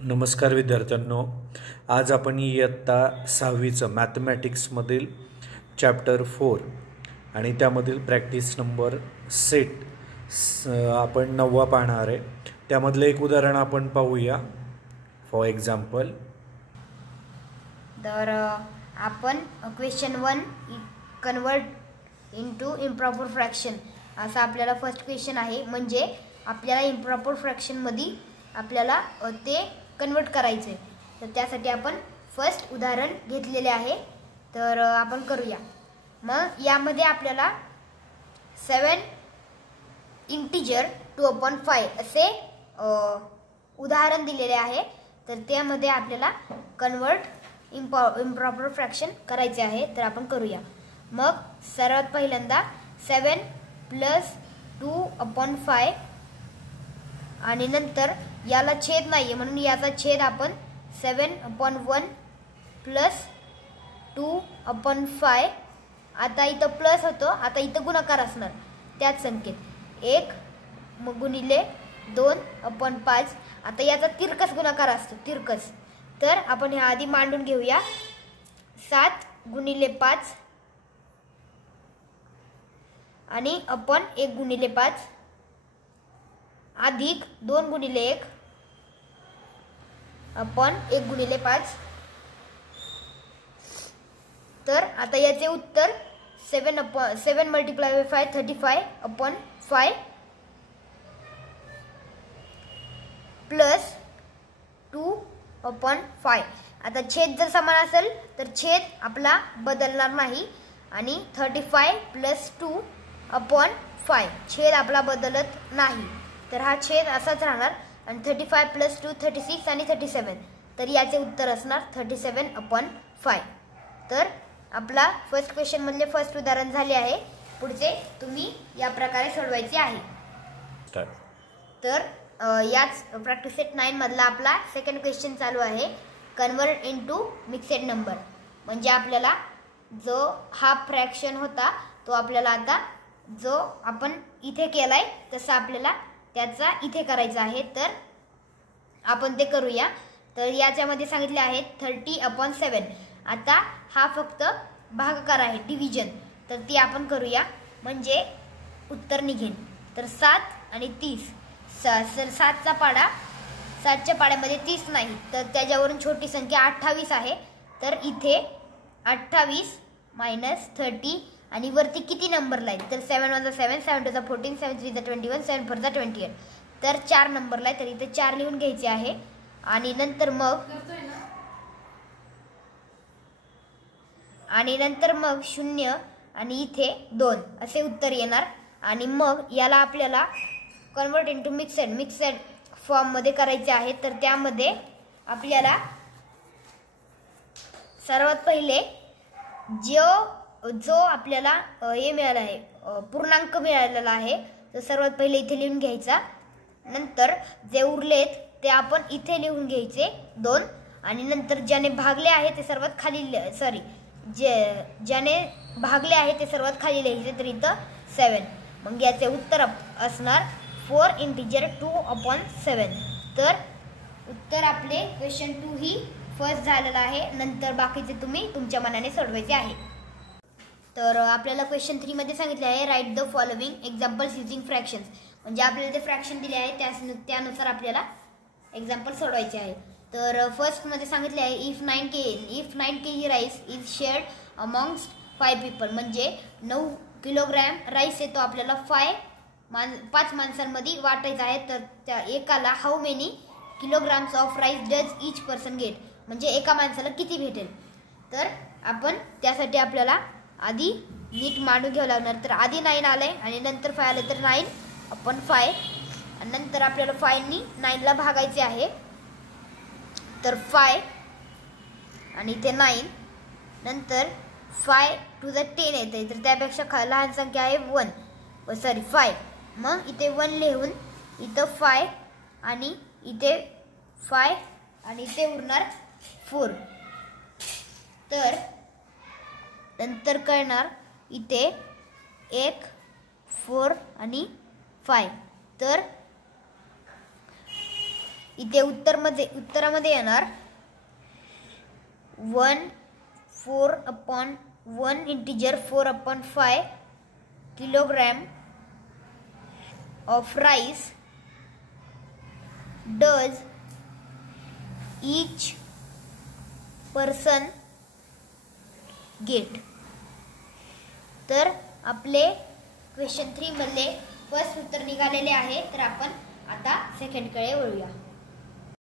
नमस्कार विद्यार्थ्यांनो, आज आपण इयत्ता 6वीचं मॅथमॅटिक्समधील चॅप्टर 4 आणि त्यामधील प्रॅक्टिस नंबर सेट आपण 9वा पाहणार आहे। त्यामधलं एक उदाहरण आपण पाहूया। फॉर एक्झाम्पल, तर आपण question 1 convert into improper fraction असा आपल्याला फर्स्ट क्वेश्चन आहे। म्हणजे आपल्याला इम्प्रॉपर फ्रॅक्शन मध्ये आपल्याला ते कन्वर्ट करायचे, तर त्यासाठी आपण फर्स्ट उदाहरण घेतलेले आहे। तर आपण करूया। मग यामध्ये आपल्याला 7 इंटिजर 2/5 असे उदाहरण दिलेले आहे। तर त्यामध्ये आपल्याला कन्वर्ट इम्प्रॉपर फ्रॅक्शन करायचे आहे, तर आपण करूया। मग सर्वात पहिल्यांदा 7 + 2/5 आणि नंतर याला छेद नाहीये म्हणून याचा छेद आपण 7/1 + 2/5। आता इथं प्लस होतो, आता इथं गुणाकार असणार त्याच संख्येत 1 मग गुणिले 2/5। आता याचा तिरकस गुणाकार असतो, तिरकस। तर आपण ह्या आधी मांडून घेऊया। 7 × 5 आणि आपण 1 × 5 अधिक 2 × 1 आपण 1 × 5। तर आता याचे उत्तर 7 × 5 35/5 प्लस 2/5। आता छेद जर समान असेल तर छेद आपला बदलणार नाही आणि 35 + 2/5 छेद आपला बदलत नाही, तर हा छेद असाच राहणार। आणि 35 + 2 36 आणि 37, तर याचे उत्तर असणार 37/5। तर आपला फर्स्ट क्वेश्चन मधले फर्स्ट उदाहरण झाले आहे। पुढचे तुम्ही या प्रकारे सोडवायचे आहे। तर याच प्रॅक्टिस सेट 9 मधला आपला सेकंड क्वेश्चन चालू आहे, कन्वर्ट इनटू मिक्सेड नंबर। म्हणजे आपल्याला जो हा फ्रॅक्शन होता तो आपल्याला आता जो आपण इथे केलाय तसा आपल्याला त्याचा इथे करायचा आहे, तर आपण ते करूया। तर याच्यामध्ये सांगितले आहे 30/7। आता हा फक्त भागाकार आहे, डिव्हिजन, तर ती आपण करूया म्हणजे उत्तर निघेल। तर 7 आणि 30, 7चा पाडा, 7च्या पाड्यामध्ये 30 नाही, तर त्याच्यावरून छोटी संख्या 28 आहे। तर इथे 28 - 30 आणि वरती किती नंबरला आहे, तर 7 × 1 = 7, 7 × 2 = 14, 7 × 3 = 21, 7 × 4 = 28। तर 4 नंबरला आहे, तर इथे 4 लिहून घ्यायचे आहे। आणि नंतर मग 0 आणि इथे 2 असे उत्तर येणार। आणि मग याला आपल्याला कन्वर्ट इनटू मिक्सेड फॉर्म मध्ये करायचे आहे। तर त्यामध्ये आपल्याला सर्वात पहिले जो आपल्याला हे मिळाला आहे, पूर्णांक मिळालेला आहे, तर सर्वात पहिले इथे लिहून घ्यायचा। नंतर जे उरलेत ते आपण इथे लिहून घ्यायचे 2, आणि नंतर ज्याने भागले आहे ते सर्वात खाली ज्याने भागले आहे ते सर्वात खाली लिहायचे, तर इथं 7। मग याचे उत्तर असणार 4 इंटिजर 2/7। तर उत्तर आपले क्वेश्चन 2 ही फर्स्ट झालेला आहे। नंतर बाकीचे तुम्ही तुमच्या मनाने सोडवायचे आहे। तर आपल्याला क्वेश्चन 3 मध्ये सांगितले आहे write the following examples using fractions. म्हणजे आपल्याला ते फ्रॅक्शन दिले आहे, त्यानुसार आपल्याला एक्झाम्पल सोडवायचे आहे। तर फर्स्ट मध्ये सांगितले आहे if 9 kg rice is shared amongst 5 people. म्हणजे 9 किलोग्रॅम राईस आहे तो आपल्याला 5 माणसांमध्ये वाटायचा आहे। तर त्या एकाला how many kilograms of rice does each person get, म्हणजे एका माणसाला किती भेटेल। तर आपण त्यासाठी आपल्याला आधी नीट मांडून घ्यावं लागणार। तर आधी 9 आलंय आणि नंतर 5 आलं, तर 9/5 आणि नंतर आपल्याला 5 नी 9 ला भागायचे आहे। तर 5 आणि इथे 9, नंतर 5 to the 10 येते, तर त्यापेक्षा लहान संख्या आहे 5। मग इथे 1 लिहून इथं 5 आणि इथे 5 आणि इथे उरणार 4। तर नंतर कळणार इथे 1 4 आणि 5। तर इथे उत्तरामध्ये येणार 1 integer 4/5 kilogram of rice does each person get. तर आपले क्वेश्चन 3 मधले फर्स्ट उत्तर निघालेले आहे. तर आपण आता सेकंडकडे वळूया.